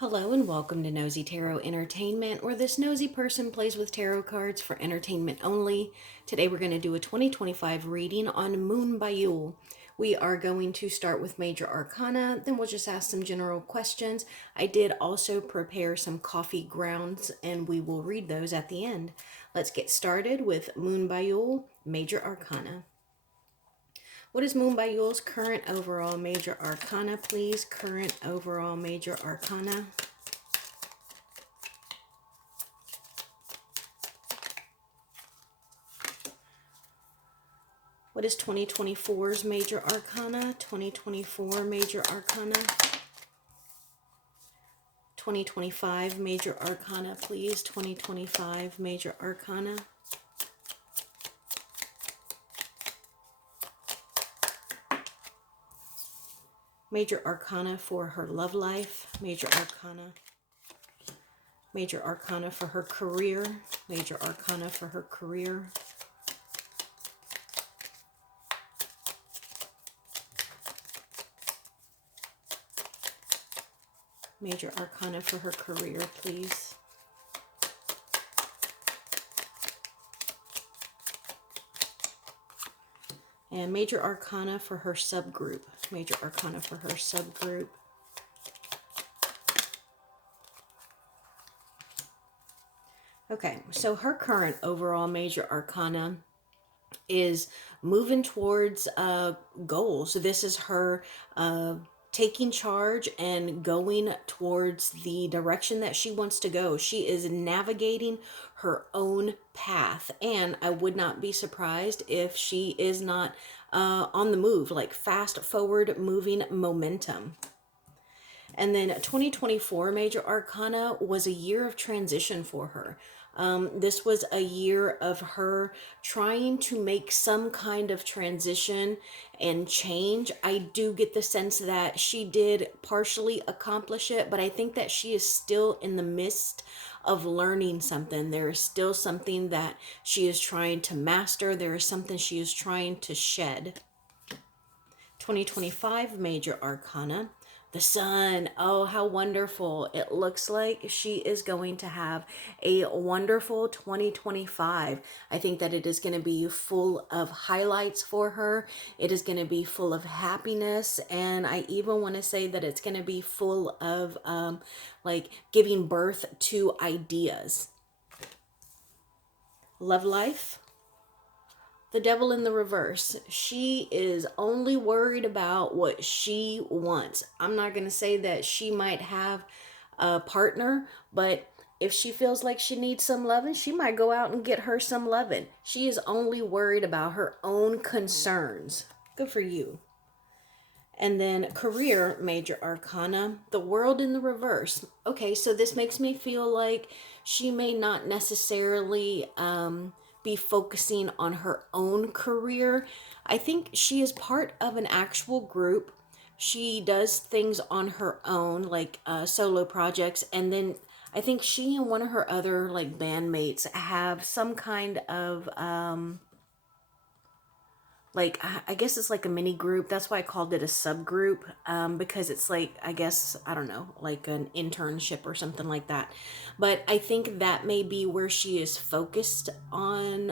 Hello and welcome to Nosy Tarot Entertainment, where this nosy person plays with tarot cards for entertainment only. Today we're going to do a 2025 reading on Moonbyul. We are going to start with Major Arcana, then we'll just ask some general questions. I did also prepare some coffee grounds and we will read those at the end. Let's get started with Moonbyul, Major Arcana. What is Moonbyul's current overall Major Arcana, please? Current overall Major Arcana. What is 2024's Major Arcana? 2024 Major Arcana. 2025 Major Arcana, please. 2025 Major Arcana. Major Arcana for her love life. Major Arcana. Major Arcana for her career. Major Arcana for her career. Major Arcana for her career, please. And Major Arcana for her subgroup. Major Arcana for her subgroup. Okay, so her current overall Major Arcana is moving towards goals. So this is her taking charge and going towards the direction that she wants to go. She is navigating her own path, and I would not be surprised if she is not on the move, like fast forward moving momentum. And then 2024 Major Arcana was a year of transition for her. This was a year of her trying to make some kind of transition and change. I do get the sense that she did partially accomplish it, but I think that she is still in the midst of learning something. There is still something that she is trying to master. There is something she is trying to shed. 2025 Major Arcana. The sun. Oh, how wonderful. It looks like she is going to have a wonderful 2025. I think that it is going to be full of highlights for her. It is going to be full of happiness. And I even want to say that it's going to be full of like giving birth to ideas. Love life. The devil in the reverse. She is only worried about what she wants. I'm not going to say that she might have a partner, but if she feels like she needs some loving, she might go out and get her some loving. She is only worried about her own concerns. Good for you. And then career, Major Arcana, the world in the reverse. Okay, so this makes me feel like she may not necessarily be focusing on her own career. I think she is part of an actual group. She does things on her own, like solo projects, and then I think she and one of her other like bandmates have some kind of like I guess it's like a mini group. That's why I called it a subgroup, because it's like, I guess, I don't know, like an internship or something like that. But I think that may be where she is focused on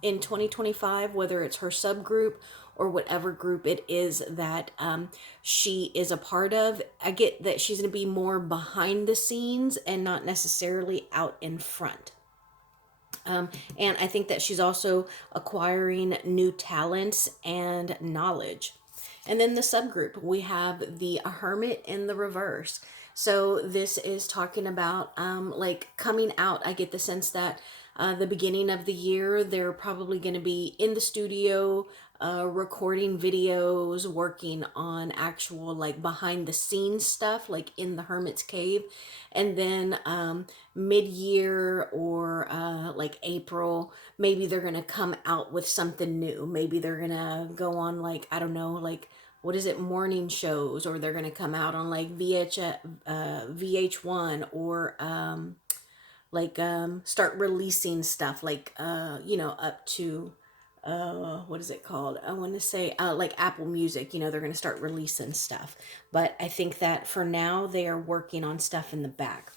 in 2025, whether it's her subgroup or whatever group it is that she is a part of. I get that she's going to be more behind the scenes and not necessarily out in front. And I think that she's also acquiring new talents and knowledge. And then the subgroup, we have the hermit in the reverse. So this is talking about like coming out. I get the sense that the beginning of the year, they're probably going to be in the studio, recording videos, working on actual like behind the scenes stuff, like in the hermit's cave. And then mid-year or like April, maybe they're going to come out with something new. Maybe they're going to go on like, I don't know, like, what is it, morning shows, or they're going to come out on like VH1, or start releasing stuff like up to what is it called? I want to say like Apple Music. You know, they're going to start releasing stuff. But I think that for now they are working on stuff in the back.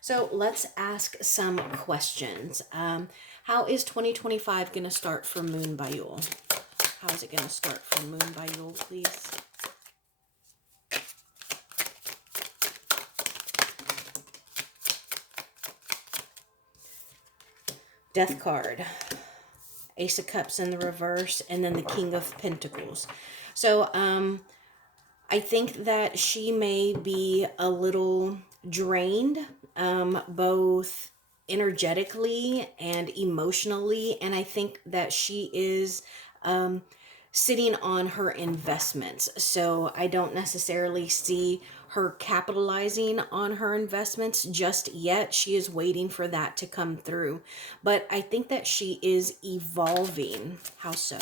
So let's ask some questions. How is 2025 going to start for Moonbyul? How is it going to start for Moonbyul, please? Death card. Ace of Cups in the reverse, and then the King of Pentacles. So, I think that she may be a little drained, both energetically and emotionally. And I think that she is sitting on her investments. So I don't necessarily see her capitalizing on her investments just yet. She is waiting for that to come through. But I think that she is evolving. How so?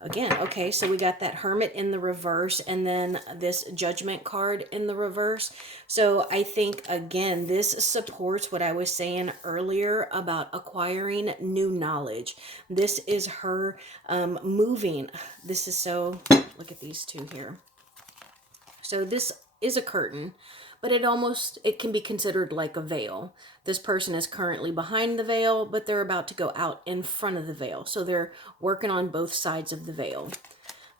Again, okay, so we got that Hermit in the reverse and then this Judgment card in the reverse. So I think, again, this supports what I was saying earlier about acquiring new knowledge. This is her moving. This is so, look at these two here. So this is a curtain, but it can be considered like a veil. This person is currently behind the veil, but they're about to go out in front of the veil. So they're working on both sides of the veil.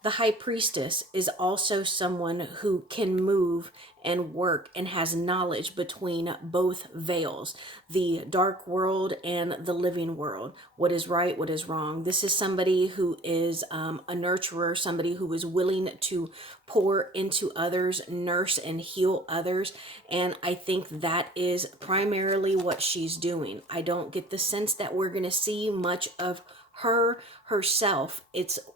The High Priestess is also someone who can move and work and has knowledge between both veils, the dark world and the living world. What is right, what is wrong. This is somebody who is a nurturer, somebody who is willing to pour into others, nurse and heal others. And I think that is primarily what she's doing. I don't get the sense that we're going to see much of herself,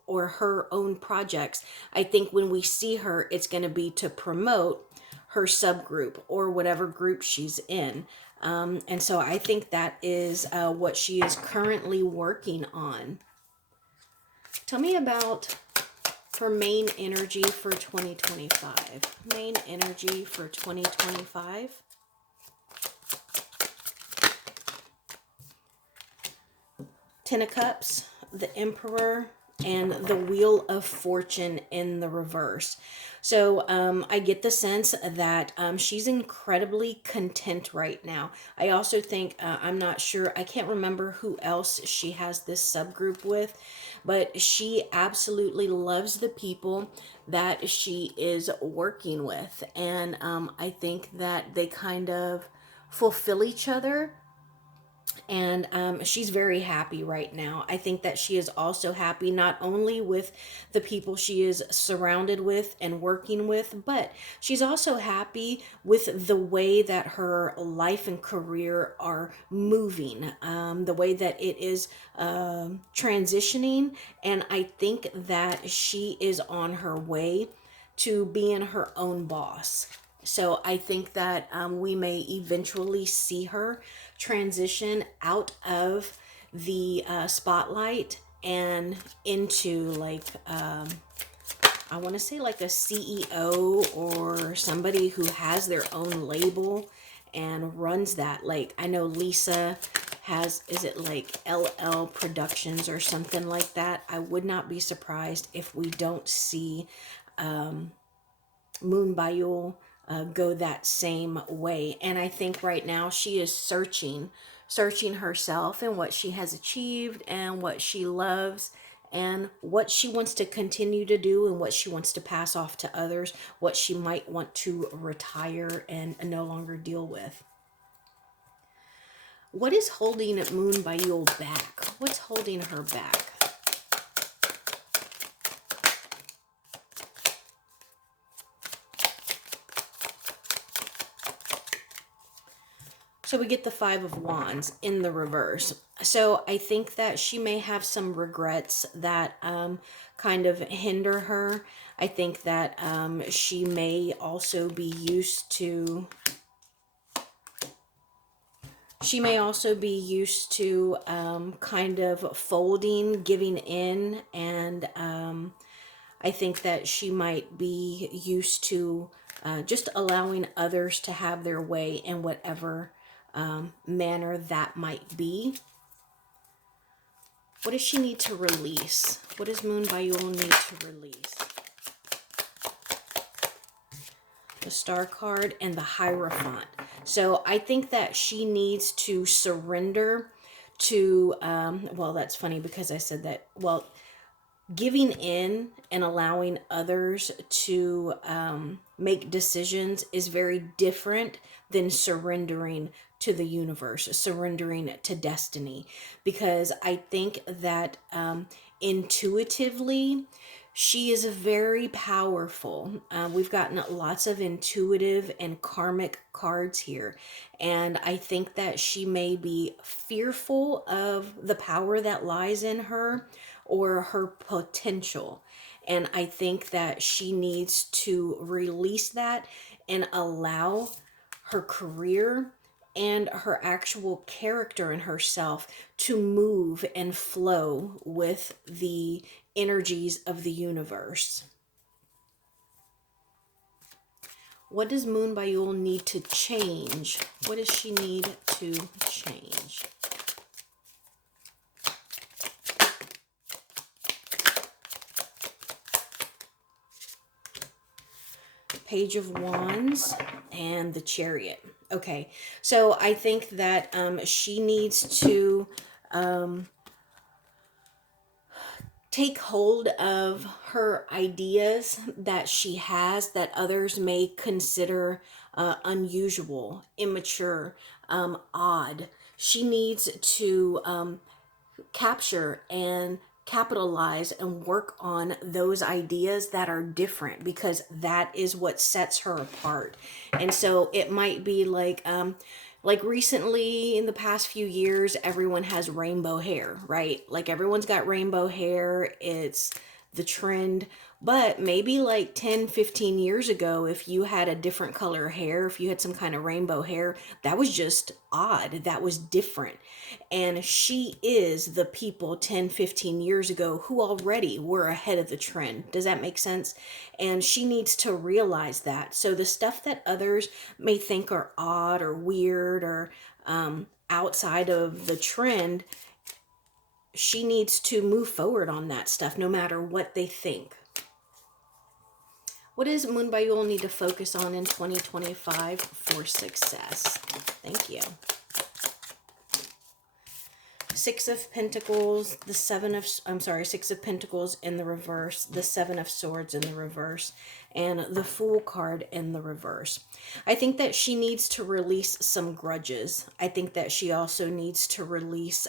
or her own projects. I think when we see her, it's going to be to promote her subgroup or whatever group she's in. And so I think that is what she is currently working on. Tell me about her main energy for 2025. Main energy for 2025. Ten of Cups, the Emperor, and the Wheel of Fortune in the reverse. So I get the sense that she's incredibly content right now. I also think, I'm not sure, I can't remember who else she has this subgroup with, but she absolutely loves the people that she is working with. And I think that they kind of fulfill each other. And she's very happy right now. I think that she is also happy not only with the people she is surrounded with and working with, but she's also happy with the way that her life and career are moving, the way that it is transitioning. And I think that she is on her way to being her own boss. So I think that we may eventually see her transition out of the spotlight and into like, I want to say like a CEO or somebody who has their own label and runs that. Like I know Lisa has, is it like LL Productions or something like that? I would not be surprised if we don't see Moonbyul go that same way. And I think right now she is searching herself and what she has achieved and what she loves and what she wants to continue to do and what she wants to pass off to others, what she might want to retire and no longer deal with. What is holding Moonbyul back? What's holding her back? So we get the Five of Wands in the reverse. So I think that she may have some regrets that kind of hinder her. I think that she may also be used to... She may also be used to kind of folding, giving in, and I think that she might be used to just allowing others to have their way in whatever manner that might be. What does she need to release? What does Moonbyul need to release? The Star card and the Hierophant. So I think that she needs to surrender to, well, that's funny because I said that, well, giving in and allowing others to make decisions is very different than surrendering to the universe, surrendering to destiny. Because I think that intuitively, she is very powerful. We've gotten lots of intuitive and karmic cards here. And I think that she may be fearful of the power that lies in her or her potential. And I think that she needs to release that and allow her career and her actual character and herself to move and flow with the energies of the universe. What does Moonbyul need to change? What does she need to change? Page of Wands and the Chariot. Okay, so I think that she needs to take hold of her ideas that she has that others may consider unusual, immature, odd. She needs to capture and capitalize and work on those ideas that are different, because that is what sets her apart. And so it might be like recently in the past few years, everyone has rainbow hair, right? Like everyone's got rainbow hair. It's the trend. But maybe like 10, 15 years ago, if you had a different color hair, if you had some kind of rainbow hair, that was just odd. That was different. And she is the people 10, 15 years ago who already were ahead of the trend. Does that make sense? And she needs to realize that. So the stuff that others may think are odd or weird or outside of the trend, she needs to move forward on that stuff no matter what they think. What does Moonbyul need to focus on in 2025 for success? Thank you. Six of Pentacles, the Six of Pentacles in the reverse, the Seven of Swords in the reverse, and the Fool card in the reverse. I think that she needs to release some grudges. I think that she also needs to release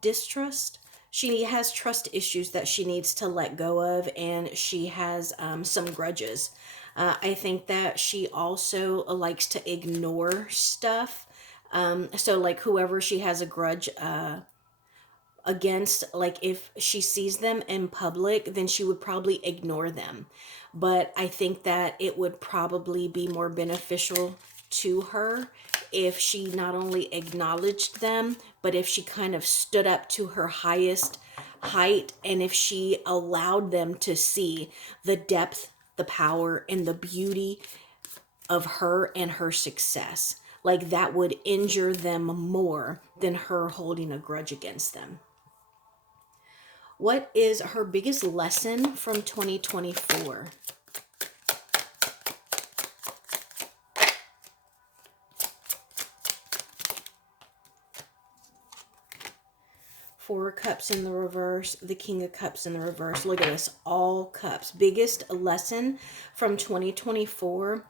distrust. She has trust issues that she needs to let go of, and she has some grudges. I think that she also likes to ignore stuff. So like whoever she has a grudge against, like if she sees them in public, then she would probably ignore them. But I think that it would probably be more beneficial to her if she not only acknowledged them, but if she kind of stood up to her highest height, and if she allowed them to see the depth, the power, and the beauty of her and her success. Like that would injure them more than her holding a grudge against them. What is her biggest lesson from 2024? Four of Cups in the reverse, the King of Cups in the reverse. Look at this, all cups. Biggest lesson from 2024.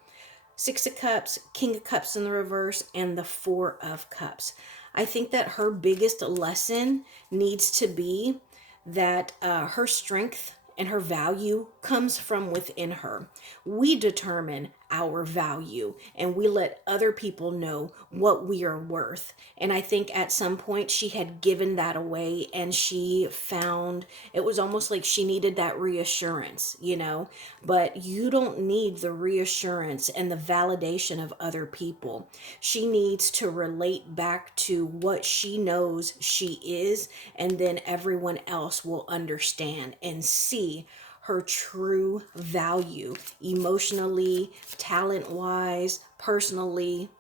Six of Cups, King of Cups in the reverse, and the Four of Cups. I think that her biggest lesson needs to be that her strength and her value comes from within her. We determine our value and we let other people know what we are worth. And I think at some point she had given that away, and she found it was almost like she needed that reassurance, you know. But you don't need the reassurance and the validation of other people. She needs to relate back to what she knows she is, and then everyone else will understand and see her true value emotionally, talent-wise, personally,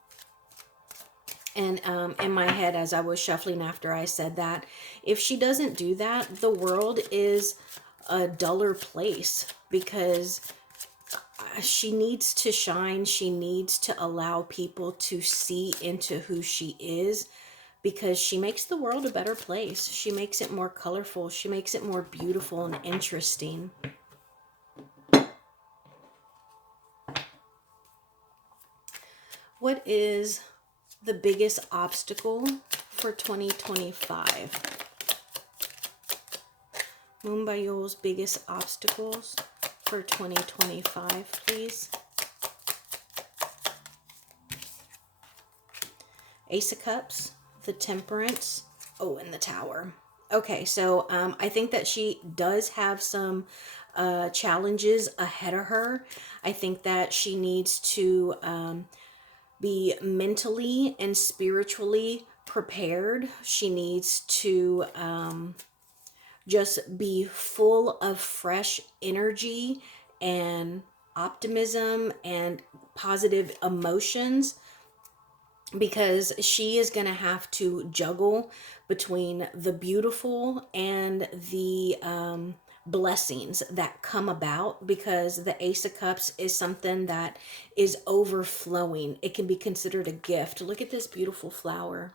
and in my head as I was shuffling after I said that, if she doesn't do that, the world is a duller place, because she needs to shine. She needs to allow people to see into who she is, because she makes the world a better place. She makes it more colorful. She makes it more beautiful and interesting. What is the biggest obstacle for 2025? Moonbyul's biggest obstacles for 2025, please. Ace of Cups, the Temperance, oh, and the Tower. Okay, so I think that she does have some challenges ahead of her. I think that she needs to be mentally and spiritually prepared. She needs to just be full of fresh energy and optimism and positive emotions, because she is going to have to juggle between the beautiful and the blessings that come about, because the Ace of Cups is something that is overflowing. It can be considered a gift. Look at this beautiful flower.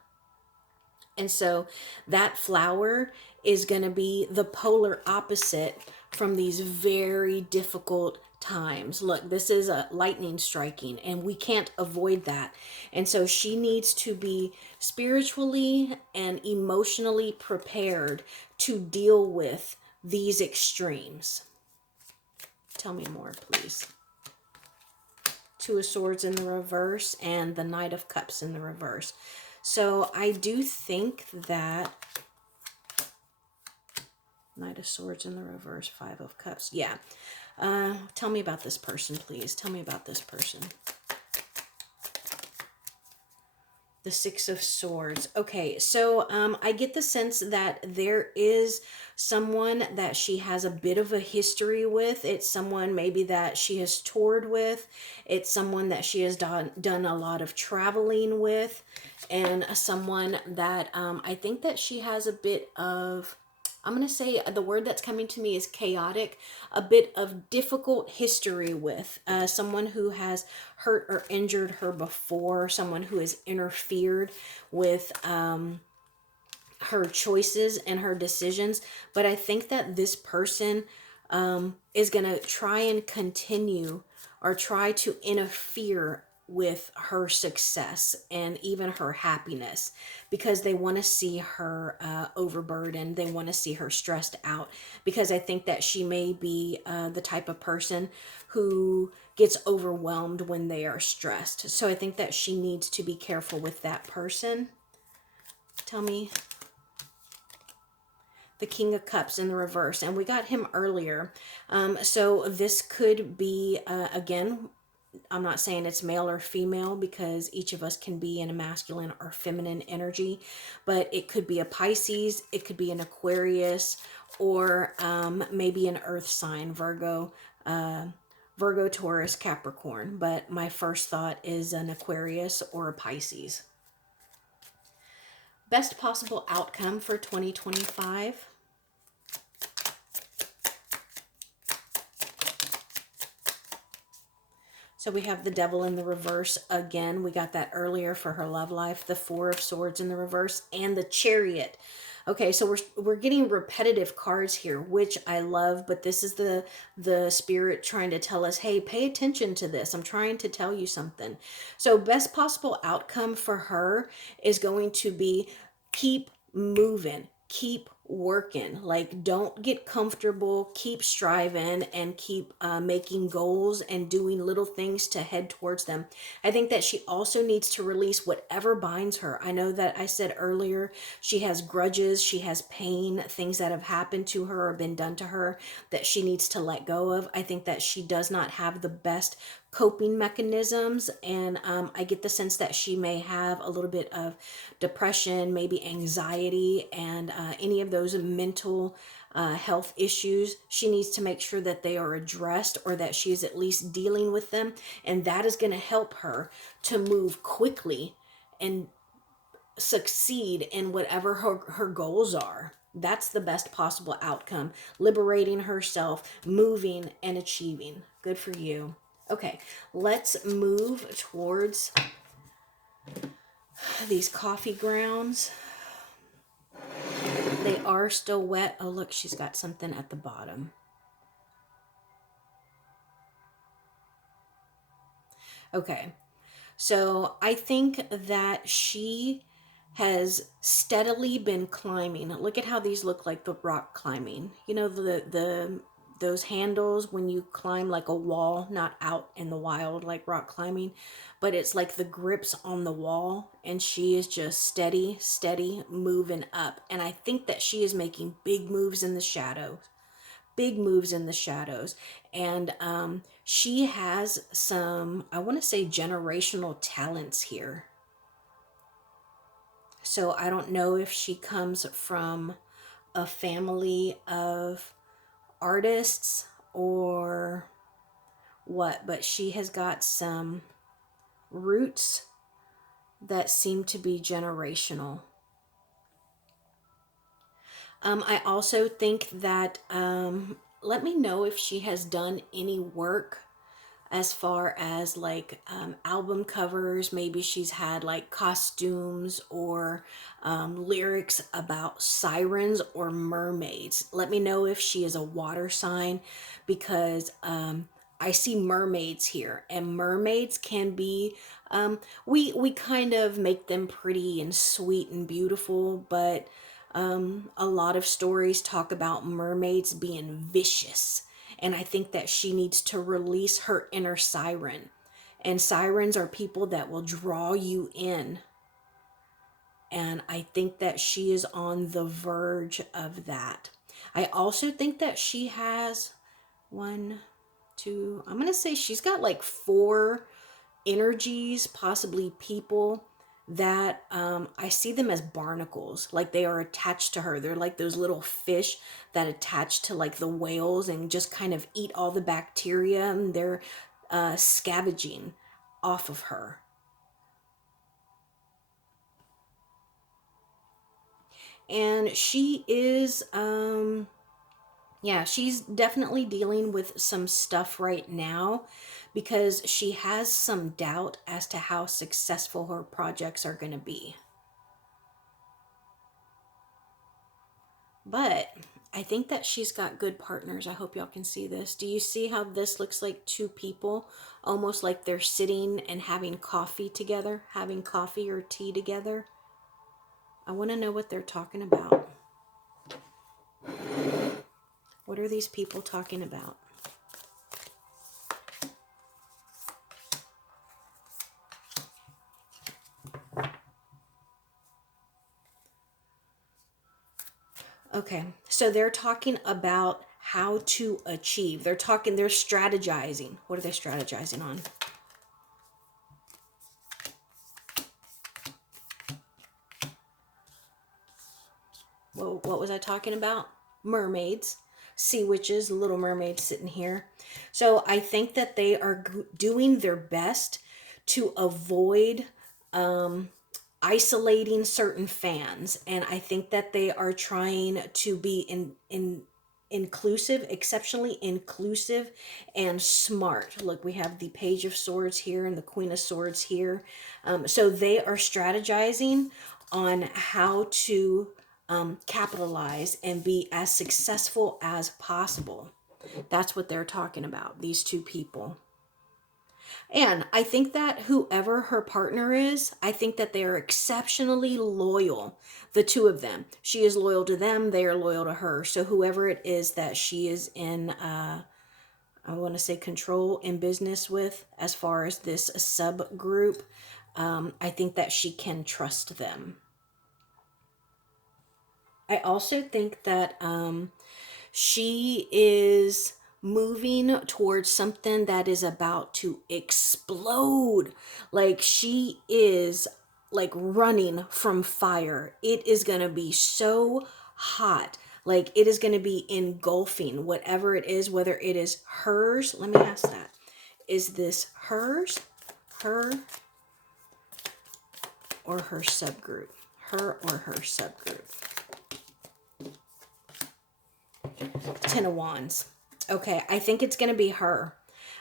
And so that flower is going to be the polar opposite from these very difficult times. Look, this is a lightning striking, and we can't avoid that. And so she needs to be spiritually and emotionally prepared to deal with these extremes. Tell me more, please. Two of Swords in the reverse and the Knight of Cups in the reverse. So I do think that Knight of Swords in the reverse, Five of Cups. Yeah. Tell me about this person, please. Tell me about this person. The Six of Swords. Okay, so I get the sense that there is someone that she has a bit of a history with. It's someone maybe that she has toured with. It's someone that she has done a lot of traveling with. And someone that I think that she has a bit of, I'm going to say the word that's coming to me is chaotic, a bit of difficult history with. Someone who has hurt or injured her before, someone who has interfered with her choices and her decisions. But I think that this person is going to try and continue or try to interfere with her success and even her happiness, because they want to see her overburdened. They want to see her stressed out, because I think that she may be the type of person who gets overwhelmed when they are stressed. So I think that she needs to be careful with that person. Tell me. The King of Cups in the reverse, and we got him earlier. So this could be, again, I'm not saying it's male or female, because each of us can be in a masculine or feminine energy, but it could be a Pisces, it could be an Aquarius, or maybe an earth sign, Virgo, Taurus, Capricorn. But my first thought is an Aquarius or a Pisces. Best possible outcome for 2025. So we have the Devil in the reverse again. We got that earlier for her love life. The Four of Swords in the reverse and the Chariot. Okay, so we're getting repetitive cards here, which I love, but this is the spirit trying to tell us, hey, pay attention to this. I'm trying to tell you something. So best possible outcome for her is going to be keep moving, keep working. Like, don't get comfortable, keep striving, and keep making goals and doing little things to head towards them. I think that she also needs to release whatever binds her. I know that I said earlier she has grudges, she has pain, things that have happened to her or been done to her that she needs to let go of. I think that she does not have the best coping mechanisms. And I get the sense that she may have a little bit of depression, maybe anxiety, and any of those mental health issues. She needs to make sure that they are addressed, or that she is at least dealing with them. And that is going to help her to move quickly and succeed in whatever her goals are. That's the best possible outcome. Liberating herself, moving, and achieving. Good for you. Okay, let's move towards these coffee grounds. They are still wet. Oh, look, she's got something at the bottom. Okay, so I think that she has steadily been climbing. Look at how these look like the rock climbing. You know, the those handles when you climb like a wall, not out in the wild like rock climbing, but it's like the grips on the wall, and she is just steady, steady moving up. And I think that she is making big moves in the shadows, big moves in the shadows. And she has some, I want to say, generational talents here. So I don't know if she comes from a family of artists or what, but she has got some roots that seem to be generational. I also think that, let me know if she has done any work as far as like album covers. Maybe she's had like costumes or lyrics about sirens or mermaids. Let me know if she is a water sign, because I see mermaids here, and mermaids can be, we kind of make them pretty and sweet and beautiful, but a lot of stories talk about mermaids being vicious. And I think that she needs to release her inner siren. And sirens are people that will draw you in. And I think that she is on the verge of that. I also think that she has one, two, I'm going to say she's got like four energies, possibly people, that I see them as barnacles, like they are attached to her. They're like those little fish that attach to like the whales and just kind of eat all the bacteria, and they're scavenging off of her. And she is, yeah, she's definitely dealing with some stuff right now, because she has some doubt as to how successful her projects are going to be. But I think that she's got good partners. I hope y'all can see this. Do you see how this looks like two people, almost like they're sitting and having coffee together, having coffee or tea together? I want to know what they're talking about. What are these people talking about? Okay, so they're talking about how to achieve. They're strategizing. What are they strategizing on? Well, what was I talking about? Mermaids, sea witches, little mermaids sitting here. So I think that they are doing their best to avoid isolating certain fans, and I think that they are trying to be in inclusive, exceptionally inclusive and smart. Look, we have the Page of Swords here and the Queen of Swords here. So they are strategizing on how to capitalize and be as successful as possible. That's what they're talking about, these two people. And I think that whoever her partner is, I think that they are exceptionally loyal, the two of them. She is loyal to them, they are loyal to her. So whoever it is that she is in, I want to say control in business with, as far as this subgroup, I think that she can trust them. I also think that she is moving towards something that is about to explode. Like she is like running from fire. It is going to be so hot. Like it is going to be engulfing whatever it is, whether it is hers. Let me ask that. Is this hers, her, or her subgroup? Her or her subgroup? Ten of Wands. Okay, I think it's going to be her.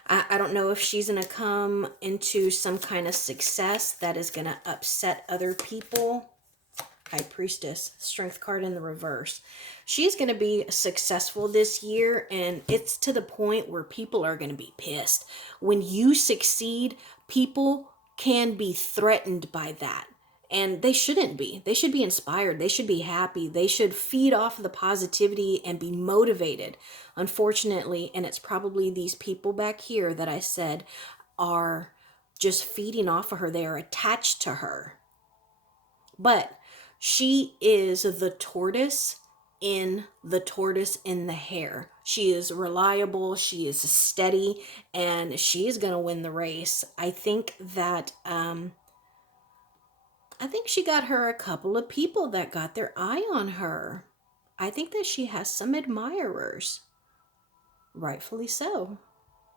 I don't know if she's going to come into some kind of success that is going to upset other people. High Priestess, Strength card in the reverse. She's going to be successful this year, and it's to the point where people are going to be pissed. When you succeed, people can be threatened by that. And they shouldn't be. They should be inspired. They should be happy. They should feed off of the positivity and be motivated. Unfortunately, and it's probably these people back here that I said are just feeding off of her. They are attached to her. But she is the tortoise in the hare. She is reliable, she is steady, and she is going to win the race. I think that she got her a couple of people that got their eye on her. I think that she has some admirers. Rightfully so.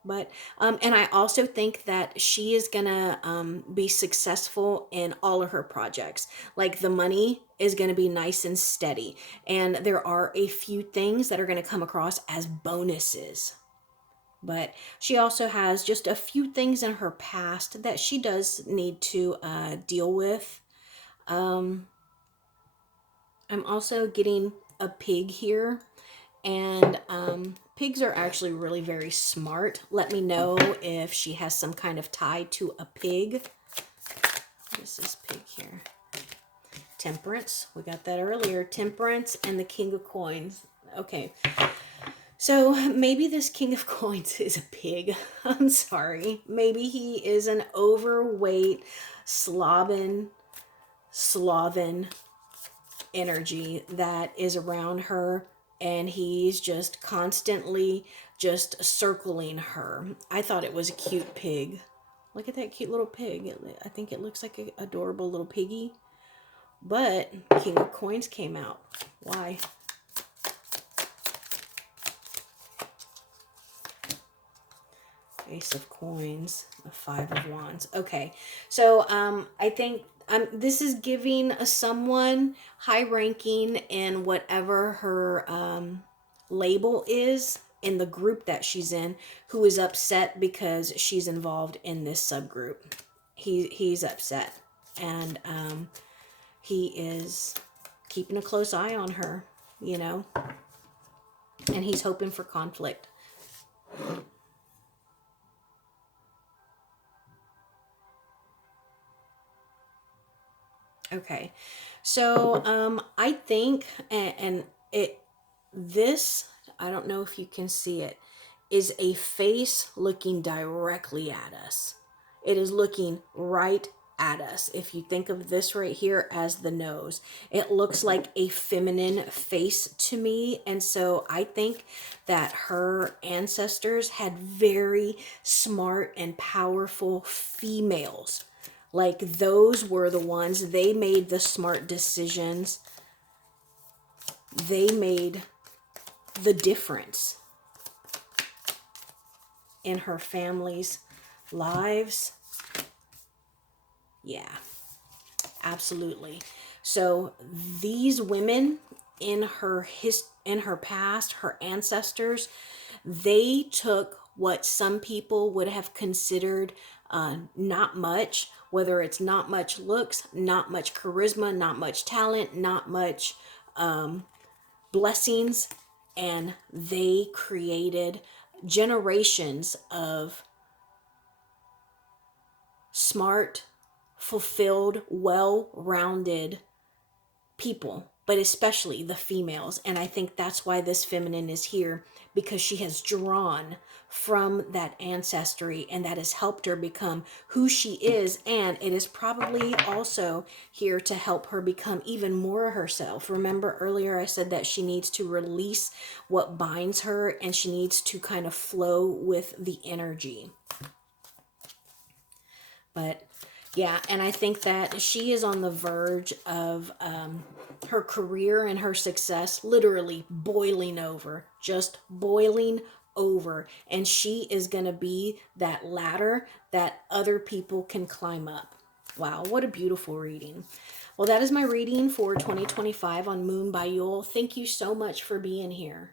But and I also think that she is gonna be successful in all of her projects. Like the money is gonna be nice and steady, and there are a few things that are gonna come across as bonuses. But she also has just a few things in her past that she does need to deal with. I'm also getting a pig here. And pigs are actually really very smart. Let me know if she has some kind of tie to a pig. What is this pig here? Temperance. We got that earlier. Temperance and the King of Coins. Okay. So maybe this King of Coins is a pig. I'm sorry. Maybe he is an overweight Slavian energy that is around her, and he's just constantly just circling her. I thought it was a cute pig. Look at that cute little pig. I think it looks like an adorable little piggy. But King of Coins came out. Why? Ace of Coins, a Five of Wands. Okay, so I think this is giving someone high ranking in whatever her label is in the group that she's in, who is upset because she's involved in this subgroup. He's upset, and he is keeping a close eye on her, you know, and he's hoping for conflict. Okay, so I think, and this, I don't know if you can see it, is a face looking directly at us. It is looking right at us. If you think of this right here as the nose, it looks like a feminine face to me. And so I think that her ancestors had very smart and powerful females. Like those were the ones, they made the smart decisions. They made the difference in her family's lives. Yeah, absolutely. So these women in her past, her ancestors, they took what some people would have considered not much, whether it's not much looks, not much charisma, not much talent, not much blessings, and they created generations of smart, fulfilled, well-rounded people but especially the females. And I think that's why this feminine is here, because she has drawn from that ancestry, and that has helped her become who she is. And it is probably also here to help her become even more herself. Remember earlier I said that she needs to release what binds her, and she needs to kind of flow with the energy. But yeah, and I think that she is on the verge of her career and her success literally boiling over, just boiling over. And she is going to be that ladder that other people can climb up. Wow, what a beautiful reading. Well, that is my reading for 2025 on Moonbyul. Thank you so much for being here.